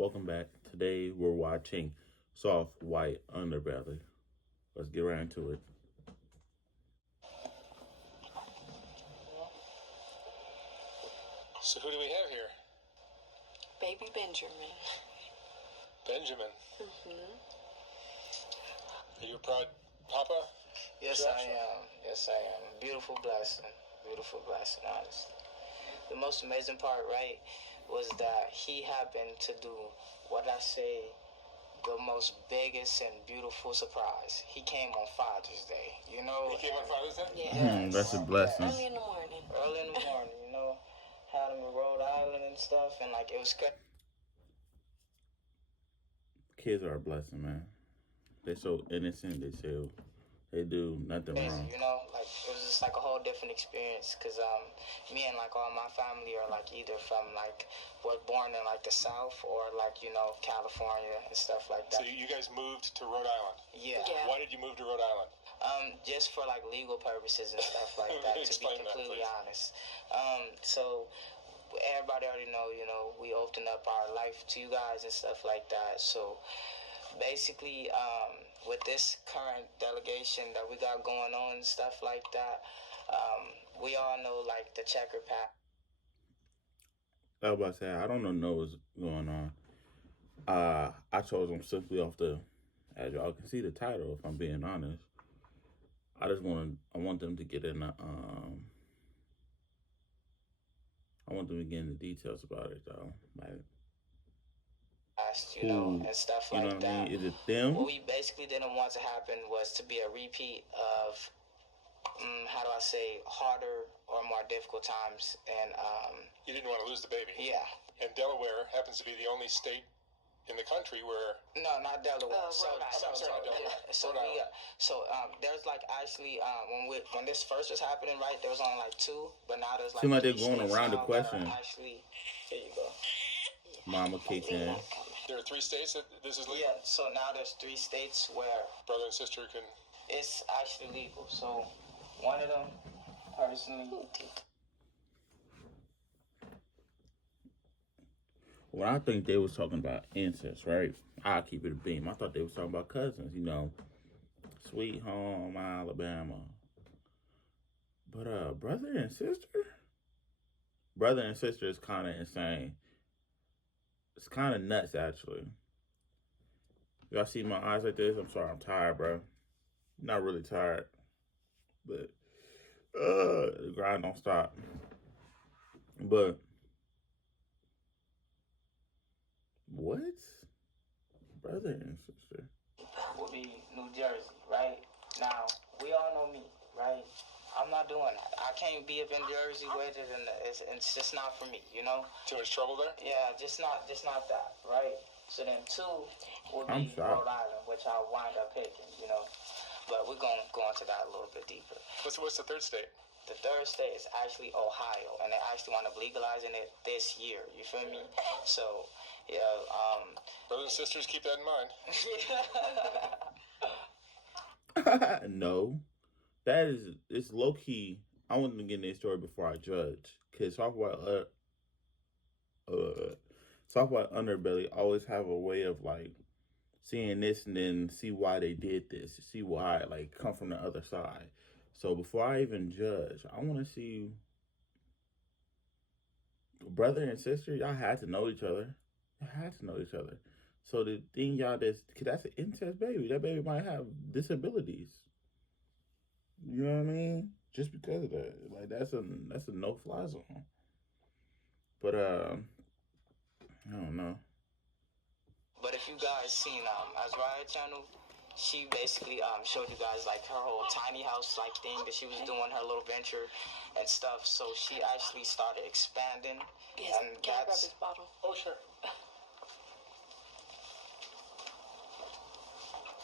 Welcome back. Today we're watching Soft White Underbelly. Let's get right into it. So who do we have here? Baby Benjamin. Benjamin. Mm-hmm. Are you a proud papa? Yes, I am. Yes, I am. Beautiful blessing. Beautiful blessing, honestly. The most amazing part, right, was that he happened to do what I say the most biggest and beautiful surprise. He came on Father's Day, you know. He came on Father's Day? Yeah. Yes, That's a blessing. Early in the morning. early in the morning, you know. Had him in Rhode Island and stuff, and like it was good. Kids are a blessing, man. They're so innocent. They do nothing wrong. You know, like it was just like a whole different experience because me and like all my family are like either from like was born in like the South or like California and stuff like that. So you guys moved to Rhode Island? Yeah. Yeah. Why did you move to Rhode Island? Just for like legal purposes and stuff like that. To be Explain that, completely please. honest. So everybody already know, we opened up our life to you guys and stuff like that. So basically, with this current delegation that we got going on and stuff like that, we all know like the checker path. I was about to say, I don't know what's going on. I chose them simply off as y'all can see the title, if I'm being honest. I want them to get in I want them to get into details about it though. Like, And stuff like what that. I mean? Is it them? What we basically didn't want to happen was to be a repeat of, how do I say, harder or more difficult times. And You didn't want to lose the baby. yeah. And Delaware happens to be the only state in the country where... No, not Delaware. Rhode Island. There's like actually when this first was happening, right? There was only like two, but now there's like. Seem like they're 3 going states around the now that question. are Actually, here you go. Mama kicked in. There are 3 states that this is legal? Yeah, so now there's 3 states where Brother and sister can... it's actually legal. So one of them, personally. When I think they was talking about incest, right? I'll keep it a beam. I thought they was talking about cousins, Sweet home Alabama. But brother and sister? Brother and sister is kind of insane. It's kind of nuts, actually. Y'all see my eyes like this? I'm sorry, I'm tired, bro. Not really tired. But the grind don't stop. But what? Brother and sister. Would be New Jersey, right? Now, we all know me, right? I'm not doing that. I can't be up in Jersey with it, and it's just not for me, Too much trouble there? Yeah, just not that, right? So then 2 would be I'm shocked. Rhode Island, which I'll wind up picking, But we're going to go into that a little bit deeper. What's the 3rd state? The 3rd state is actually Ohio, and they actually wind up legalizing it this year. You feel me? So, yeah. Brothers and sisters, keep that in mind. No. It's low key. I want to get in this story before I judge. Because Soft White Underbelly always have a way of like seeing this and then see why they did this. See why, like, come from the other side. So before I even judge, I want to see brother and sister, y'all had to know each other. So the thing cause that's an incest baby. That baby might have disabilities. You know what I mean? Just because of that. Like, that's a no-fly zone. But, I don't know. But if you guys seen Azariah channel, she basically showed you guys like her whole tiny house like thing that she was doing, her little venture and stuff. So she actually started expanding. Yes, And can I grab that's this bottle? Oh, sure.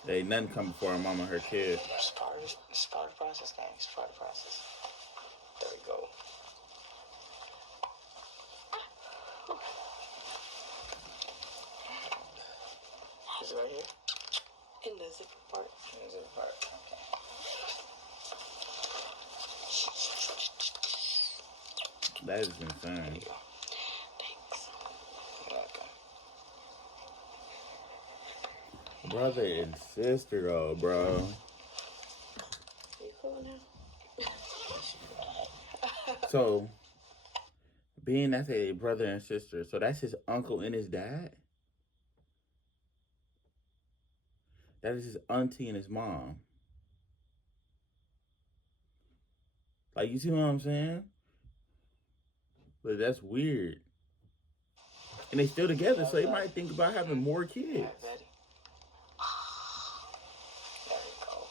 There ain't nothing come before her mama and her kid. it's part of the process, gang. It's part of the process. There we go. Is it right here? In the zipper part. Is it part? Okay. That is insane. There you go. Thanks. You're welcome. brother and sister, though, bro. You cool now? So, being that's a brother and sister, so that's his uncle and his dad? That is his auntie and his mom. Like, you see what I'm saying? But that's weird. And they still together, so they might think about having more kids. Alright, ready? There we go.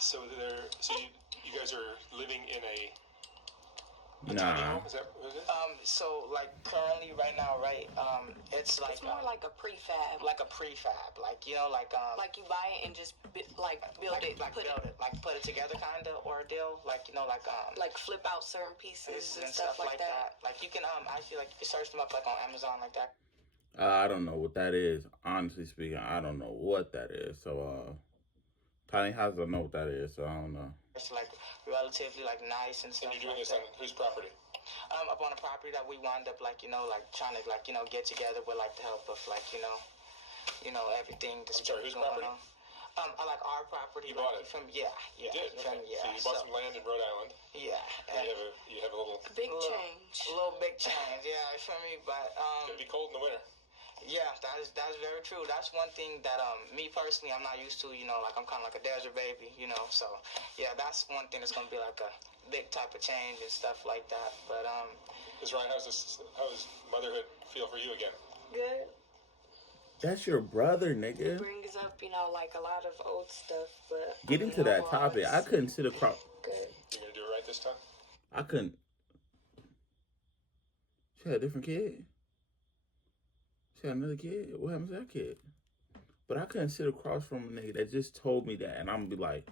So you guys are living in a tiny Nah. home? Is that what it is? So like currently right now, right? It's like It's more like a prefab. like a prefab, like you know, like Like you buy it and just build it, like put build it, like put it together, kind of ordeal, like you know, like like flip out certain pieces and and stuff like that. Like you can actually like you search them up like on Amazon like that. I don't know what that is. Honestly speaking, I don't know what that is. So, tiny houses, I know what that is, so I don't know. It's like relatively like nice and stuff. And you're doing like this on that. whose property? Up on a property that we wound up like you know like trying to like you know get together with like the help of like you know everything that's I'm sorry, whose going property? on. I like our property. You like, bought it? From yeah. You did? From, Okay. yeah. So you bought some land in Rhode Island, Yeah. and you have a little... Big little, change. A little big change, yeah, you feel me? But It's going to be cold in the winter. yeah, that's very true. That's one thing that me personally I'm not used to. You know, like I'm kind of like a desert baby. You know, so yeah, that's one thing that's gonna be like a big type of change and stuff like that. But Ms. Ryan, how does motherhood feel for you again? Good. That's your brother, nigga. Brings up, like a lot of old stuff, but Get into that topic. I couldn't sit across. Good. You're going to do it right this time? I couldn't. She had a different kid. She had another kid. What happened to that kid? But I couldn't sit across from a nigga that just told me that, and I'm gonna be like,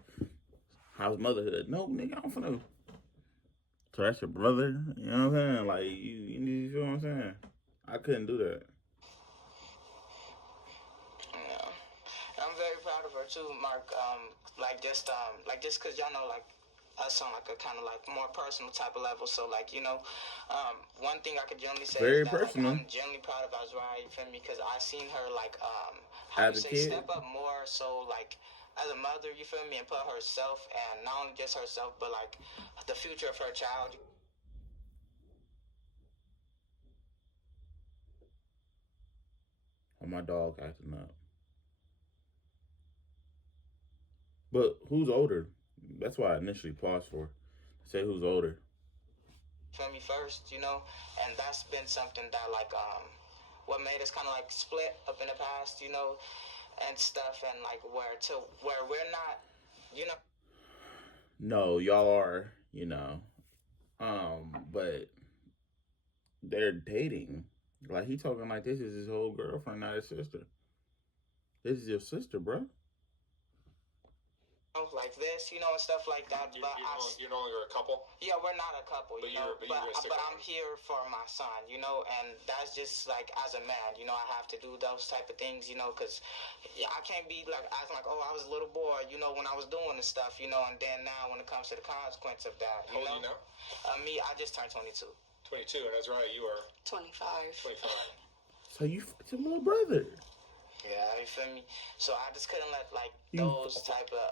"How's motherhood?" No, nigga, I don't finna. So that's your brother? You know what I'm saying? Like, you feel what I'm saying? I couldn't do that. yeah, I'm very proud of her too, Mark. Like just cause y'all know like us on like a kind of like more personal type of level. So like one thing I could generally say Very is that personal. like, I'm generally proud of Azariah, you feel me? Because I seen her like As a kid? step up more. So like as a mother, you feel me, and put herself and not only just herself, but like the future of her child. Oh, my dog acting up. But who's older? That's why I initially paused for. Say who's older. Feel me first, you know, and that's been something that like what made us kind of like split up in the past, you know, and stuff, and like where we're not, you know. No, y'all are, but they're dating. Like, he talking like this is his whole girlfriend, not his sister. This is your sister, bro. Like this, you know, and stuff like that. You're no longer a couple? Yeah, we're not a couple, you know. But I'm here for my son, you know, and that's just like as a man, you know, I have to do those type of things, you know, because I can't be like acting like, oh, I was a little boy, you know, when I was doing this stuff, you know, and then now when it comes to the consequence of that, How old are you now? Me, I just turned 22. 22, and that's right, you are 25. 25. So you fucked your little brother. Yeah, you feel me? So I just couldn't let like those type of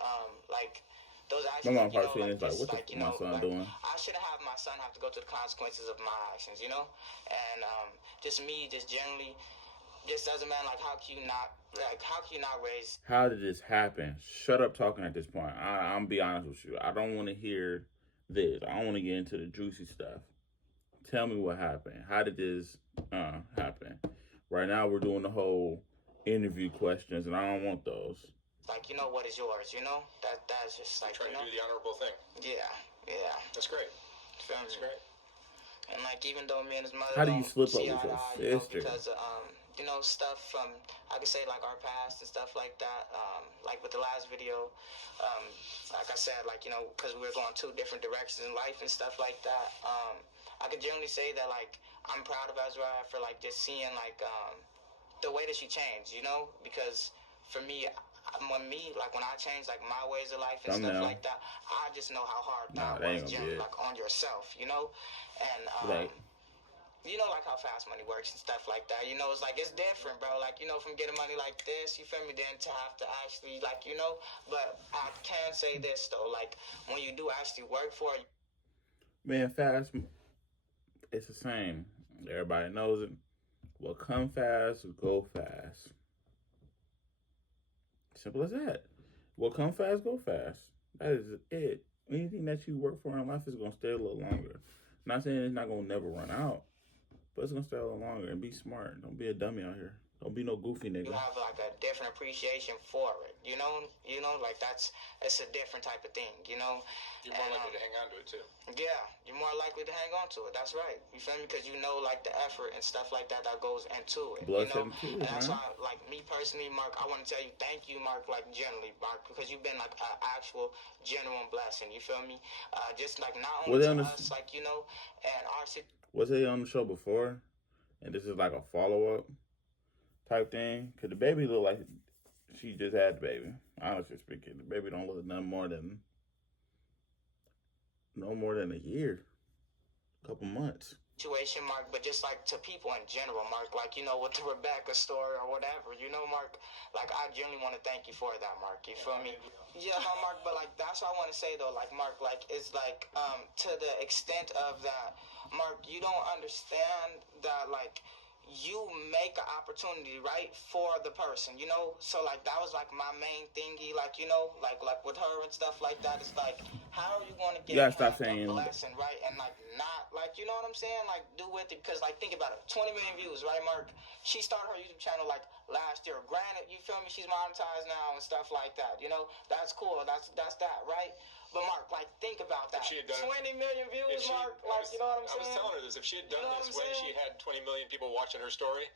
like those actions. My mom you know, probably like, feeling just, like, what like, my son doing? I shouldn't have my son have to go through the consequences of my actions, you know? And just me, just generally, just as a man, like how can you not raise? How did this happen? Shut up talking at this point. I'm be honest with you. I don't want to hear this. I don't want to get into the juicy stuff. Tell me what happened. How did this happen? Right now we're doing the whole interview questions, and I don't want those. Like, you know, what is yours, you know? That's just like, trying to do the honorable thing. Yeah. That's great. That's great. And like, even though me and his mother How do you slip up with eye to your eye, you know, sister? because you know, stuff from I could say like our past and stuff like that. Like with the last video, like I said, like, you know, because we were going two different directions in life and stuff like that. I could generally say that like I'm proud of Azariah for like just seeing like the way that she changed, you know, because for me, when I changed like my ways of life and stuff like that, I just know how hard that was generally like on yourself, you know, and you know, like how fast money works and stuff like that. You know, it's like, it's different, bro. Like, you know, from getting money like this, you feel me, then to have to actually, like, you know, but I can say this, though, like, when you do actually work for it. Man, fast, it's the same. Everybody knows it. What come fast, go fast. Simple as that. What come fast, go fast. That is it. Anything that you work for in life is going to stay a little longer. Not saying it's not going to never run out, but it's going to stay a little longer. And be smart. Don't be a dummy out here. Don't be no goofy nigga. You have like a different appreciation for it, you know, like it's a different type of thing, you know. You're more likely to hang on to it too. Yeah, you're more likely to hang on to it. That's right. You feel me? Because you know, like the effort and stuff like that goes into it. Blood, you know, sweat, and tears, and that's man. why, like me personally, Mark, I want to tell you, thank you, Mark, like generally, Mark, because you've been like an actual genuine blessing. You feel me? Just like not only to us, like, you know, and our situation. Was they on the show before? And this is like a follow-up type thing? Because the baby look like she just had the baby. Honestly speaking, the baby don't look no more than a year. A couple months. Situation, Mark, but just like to people in general, Mark, like, you know, with the Rebecca story or whatever, you know, Mark, like, I genuinely want to thank you for that, Mark. You feel me? Yeah, no, Mark, but like, that's what I want to say though, like, Mark, like, it's like, to the extent of that, Mark, you don't understand that, like, you make an opportunity, right, for the person, you know. So like that was like my main thingy, like, you know, like with her and stuff like that. It's like, how are you going to get Stop saying a blessing, right, and like not like, you know what I'm saying, like do with it, because like think about it, 20 million views, right, Mark? She started her YouTube channel like last year. Granted, you feel me, she's monetized now and stuff like that. You know, that's cool. That's that, right? But Mark, like, think about that. If she had done 20 million views, Mark. Like, you know what I'm saying? I was telling her this. If she had done this when she had 20 million people watching her story,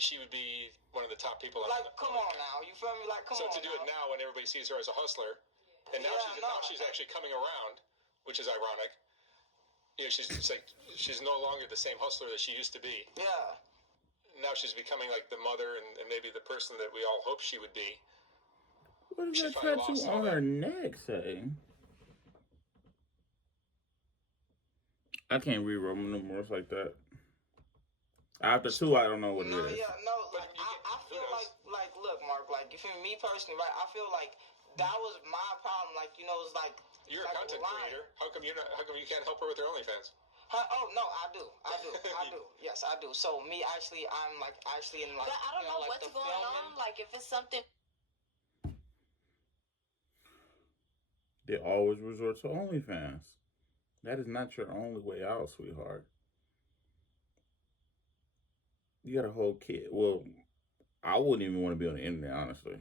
she would be one of the top people. Like, come on now. You feel me? Like, come on. So to do it now when everybody sees her as a hustler, and now she's actually coming around, which is ironic. You know, she's no longer the same hustler that she used to be. Yeah. Now she's becoming like the mother and maybe the person that we all hoped she would be. What does that tattoo on her neck say? I can't read Roman numerals like that. After 2, I don't know what it is. Yeah, no, like, I feel like, look, Mark, like, you feel me personally, right? I feel like that was my problem. Like, you know, it's like, you're a content creator. How come you can't help her with her OnlyFans? Oh no, I do. Yes, I do. So me actually, I'm like actually in like. But I don't know like what's going on. Like if it's something. They always resort to OnlyFans. That is not your only way out, sweetheart. You got a whole kid. Well, I wouldn't even want to be on the internet, honestly.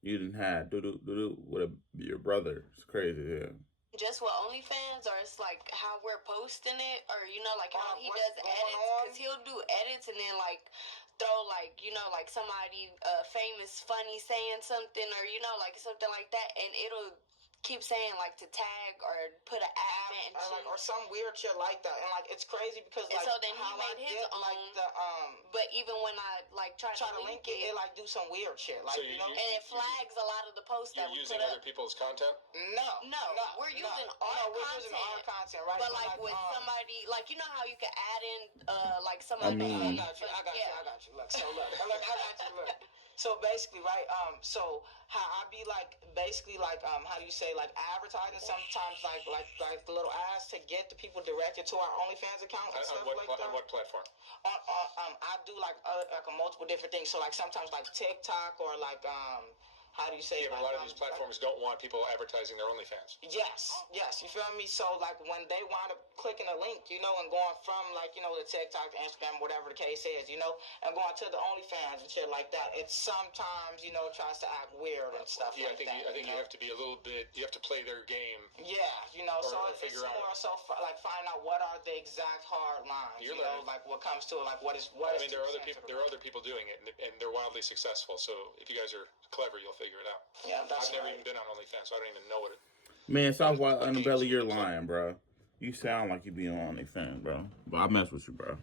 You didn't have do with your brother. It's crazy, yeah. Just with OnlyFans, or it's like how we're posting it, or you know, like how he does edits, because he'll do edits and then like throw like, you know, like somebody famous funny saying something, or you know, like something like that, and it'll keep saying like to tag or put an ad like, or some weird shit like that, and like it's crazy because like so then he made his own. Like the but even when I like try to link it, like do some weird shit, like so you know, and it flags a lot of the posts that we put up. You're using other people's content? No, we're using our content, right? But like with somebody, like you know how you can add in like I somebody. got you. Look, so look, I got you. Look. So basically, right, so how I be like, basically like, how do you say, like advertising sometimes, like the little ads to get the people directed to our OnlyFans account and stuff like that. On what platform? I do like a multiple different things. So like sometimes like TikTok or like how do you say? Yeah, but a lot of these platforms don't want people advertising their OnlyFans. Yes, you feel me? So like when they wind up clicking a link, you know, and going from like, you know, the TikTok, the Instagram, whatever the case is, you know, and going to the OnlyFans and shit like that, it sometimes, you know, tries to act weird and stuff like that. I think you have to be a little bit, you have to play their game. Yeah, you know, so it's more so like find out what are the exact hard lines, you know, like what comes to it, like what is. I mean, there are other people doing it, and they're wildly successful. So if you guys are clever, you'll figure it out. Yeah, that's I've never even been on OnlyFans, so I don't even know what it. Man, Southwide Underbelly, you're lying, bro. You sound like you be on OnlyFans, bro. But I mess with you, bro.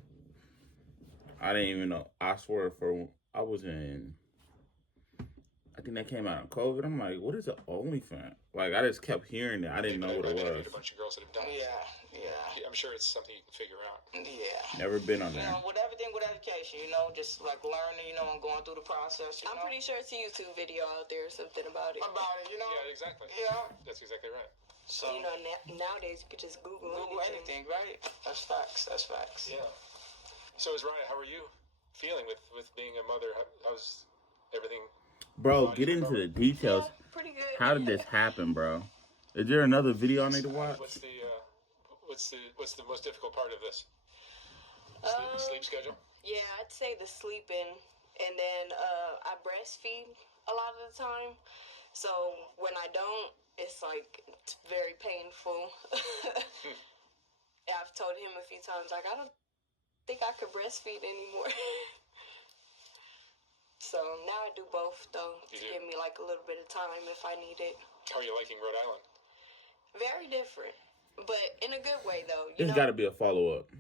I didn't even know. I swear, I was in. I think that came out of COVID. I'm like, what is an OnlyFans? Like, I just kept hearing it. I didn't know what it was. A bunch of girls that have done it. Yeah, Yeah. I'm sure it's something you can figure out. Yeah. Never been on You there. know, with everything with education, you know, just like learning, you know, and going through the process. I'm pretty sure it's a YouTube video out there or something about it. You know. Yeah, exactly. Yeah. That's exactly right. So you know, nowadays you could just Google anything, right? That's facts. That's facts. Yeah. So, Ryan, how are you feeling with being a mother? How's everything? Bro, get into the details. Yeah, pretty good. How did this happen, bro? Is there another video I need to watch? What's the most difficult part of this? Sleep schedule? Yeah, I'd say the sleeping, and then I breastfeed a lot of the time. So when I don't, it's very painful. I've told him a few times, like, I don't think I could breastfeed anymore. So now I do both, though, to give me like a little bit of time if I need it. How are you liking Rhode Island? Very different, but in a good way, though. There's got to be a follow-up.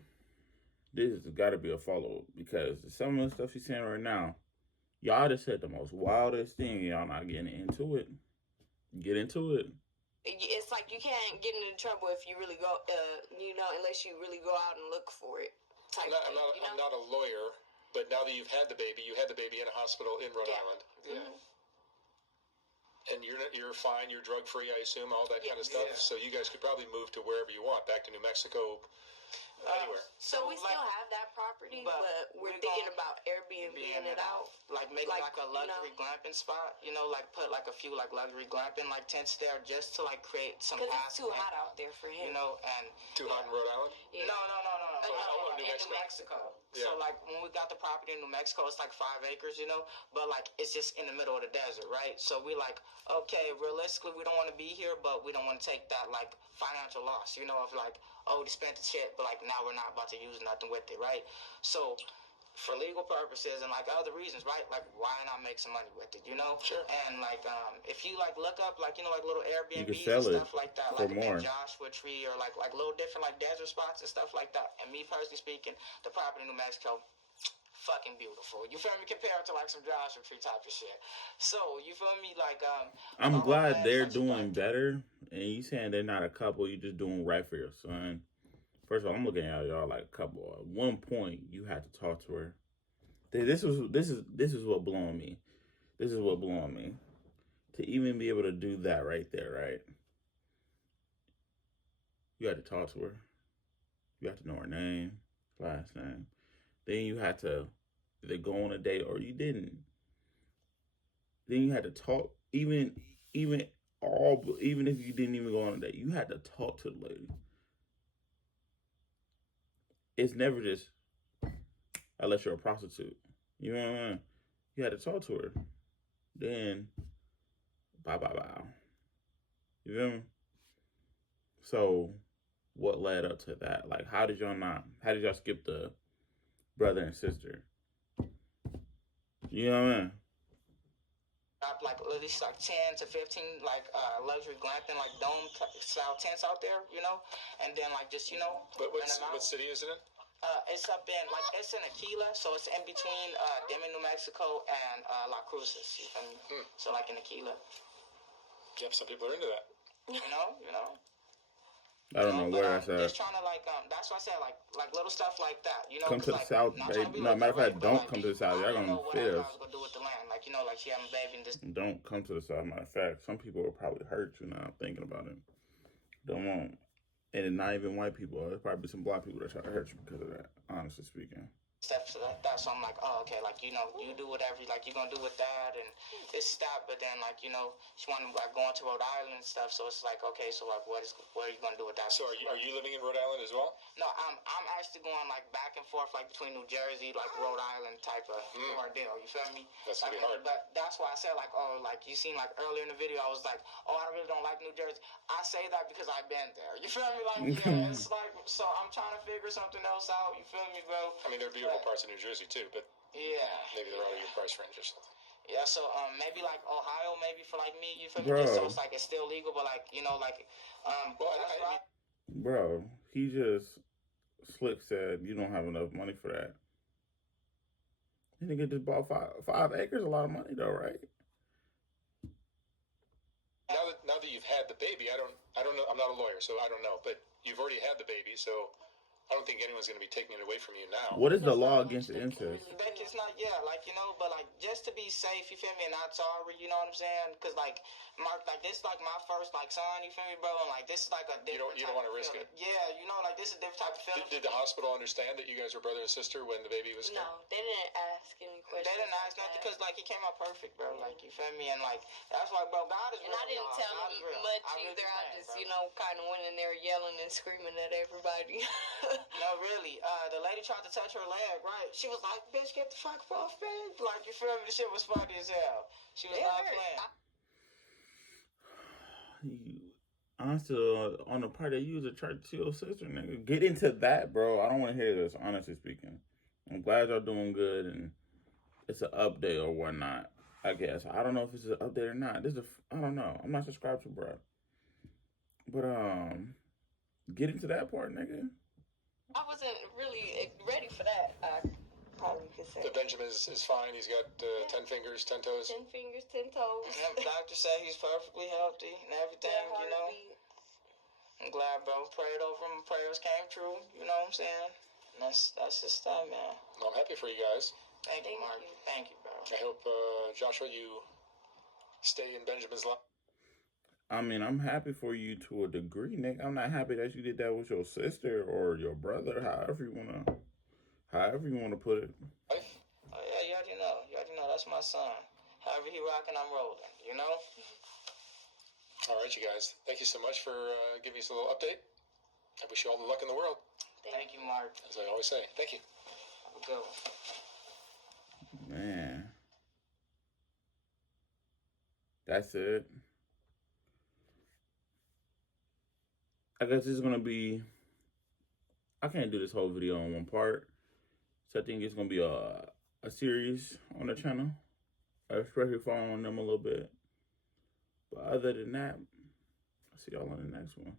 This has got to be a follow-up because some of the stuff she's saying right now, y'all just said the most wildest thing. Y'all not getting into it. Get into it. It's like you can't get into trouble if you really go, unless you really go out and look for it. I'm not a lawyer, but now that you've had the baby, you had the baby in a hospital in Rhode Island. Yeah. Mm-hmm. And you're fine, you're drug free, I assume, all that kind of stuff. Yeah. So you guys could probably move to wherever you want, back to New Mexico, anywhere. So we still have that property, but we're thinking about Airbnb-ing it out. Like make like a luxury glamping spot, like put like a few like luxury glamping like tents there just to like create some. Because it's too hot out there for him. And too hot in Rhode Island? Yeah. No. New Mexico. Yeah. So like when we got the property in New Mexico, it's like 5 acres, but like it's just in the middle of the desert, right? So we like, okay, realistically we don't want to be here, but we don't want to take that like financial loss, of like, oh, we spent the shit, but like now we're not about to use nothing with it, right? So for legal purposes and like other reasons, right? Like why not make some money with it, Sure. And like if you like look up like like little Airbnbs and stuff like that, like more. in Joshua Tree or like little different like desert spots and stuff like that. And me personally speaking, the property in New Mexico, fucking beautiful. You feel me? Compared to like some Joshua Tree type of shit. So you feel me? Like I'm glad they're doing better. And you saying they're not a couple, you just doing right for your son. First of all, I'm looking at y'all like a couple. At one point, you had to talk to her. This is what blowing me. This is what blowing me. To even be able to do that right there, right? You had to talk to her. You had to know her name, last name. Then you had to either go on a date or you didn't. Then you had to talk. Even if you didn't even go on a date, you had to talk to the lady. It's never just, unless you're a prostitute. You know what I mean? You had to talk to her. Then, bye. You feel me? So, what led up to that? Like, how did y'all skip the brother and sister? You know what I mean? Like at least like 10 to 15 like luxury glamping like dome style tents out there, and then like just But what city is it in? It's up in like it's in Aquila, so it's in between Deming, New Mexico, and La Cruces. You feel me? So like in Aquila. Yep, some people are into that. You know. I don't know where that's at. Just trying to like that's why I said like little stuff like that. Come to the south, baby. No, matter of fact, don't come to the south. Y'all gonna feel. Gonna do with the land, like like she having a baby and this. Don't come to the south. Matter of fact, some people will probably hurt you now. Thinking about it, don't want. And it's not even white people. There's probably some black people that try to hurt you because of that. Honestly speaking. Steps to that, so I'm like, oh, okay, like you do whatever like you're gonna do with that, and it's that. But then like she wanted like going to Rhode Island and stuff, so it's like, okay, so like what are you gonna do with that? So are you living in Rhode Island as well? No, I'm actually going like back and forth like between New Jersey, like Rhode Island type of ordeal. You feel me? That's gonna be hard. But that's why I said like, oh, like you seen like earlier in the video, I was like, oh, I really don't like New Jersey. I say that because I've been there. You feel me? Like yeah, it's like so I'm trying to figure something else out. You feel me, bro? I mean, there are beautiful parts of New Jersey too, but yeah, maybe they're out of your price range or something. Yeah, so maybe like Ohio, maybe for like me, you feel me? Just so it's like it's still legal, but like Bro, he just slick said you don't have enough money for that. You didn't get just bought 5 acres, a lot of money though, right? Now that you've had the the baby, I don't know. I'm not a lawyer, so I don't know. But you've already had the baby, so I don't think anyone's going to be taking it away from you now. What is the law against incest? It's not, yeah, like, you know, but like just to be safe, you feel me, and not sorry, you know what I'm saying? Because like Mark, like this, like my first like son, you feel me, bro, and like this is like a different. You don't want to risk it. Yeah, you know, like this is a different type of feeling. Did the hospital understand that you guys were brother and sister when the baby was? No, they didn't ask any questions. They didn't ask nothing because like he came out perfect, bro. Like you feel me, and like that's why, bro, God is real. And I didn't tell him much either. I just, you know, kind of went in there yelling and screaming at everybody. No, really. The lady tried to touch her leg, right? She was like, bitch, get the fuck off, man. Like, you feel me? The shit was funny as hell. She was not playing. Honestly, on the part that you was a church to your sister, nigga. Get into that, bro. I don't want to hear this, honestly speaking. I'm glad y'all doing good, and it's an update or whatnot, I guess. I don't know if it's an update or not. I don't know. I'm not subscribed to bro. But, get into that part, nigga. I wasn't really ready for that. I probably could say. The Benjamin is fine. He's got 10 fingers, 10 toes. 10 fingers, 10 toes. The doctor said he's perfectly healthy and everything, you know. I'm glad, bro. Prayed over him. Prayers came true. You know what I'm saying? That's his stuff, man. Well, I'm happy for you guys. Thank you, Mark. Thank you, bro. I hope, Joshua, you stay in Benjamin's life. I mean, I'm happy for you to a degree, nigga. I'm not happy that you did that with your sister or your brother, however you wanna put it. Oh yeah, you already know. That's my son. However he rocking, I'm rolling. You know. All right, you guys. Thank you so much for giving us a little update. I wish you all the luck in the world. Thank you, Mark. As I always say, thank you. Have a good one. Man, that's it. I guess this is gonna be. I can't do this whole video in one part, so I think it's gonna be a series on the channel, especially following them a little bit. But other than that, I'll see y'all on the next one.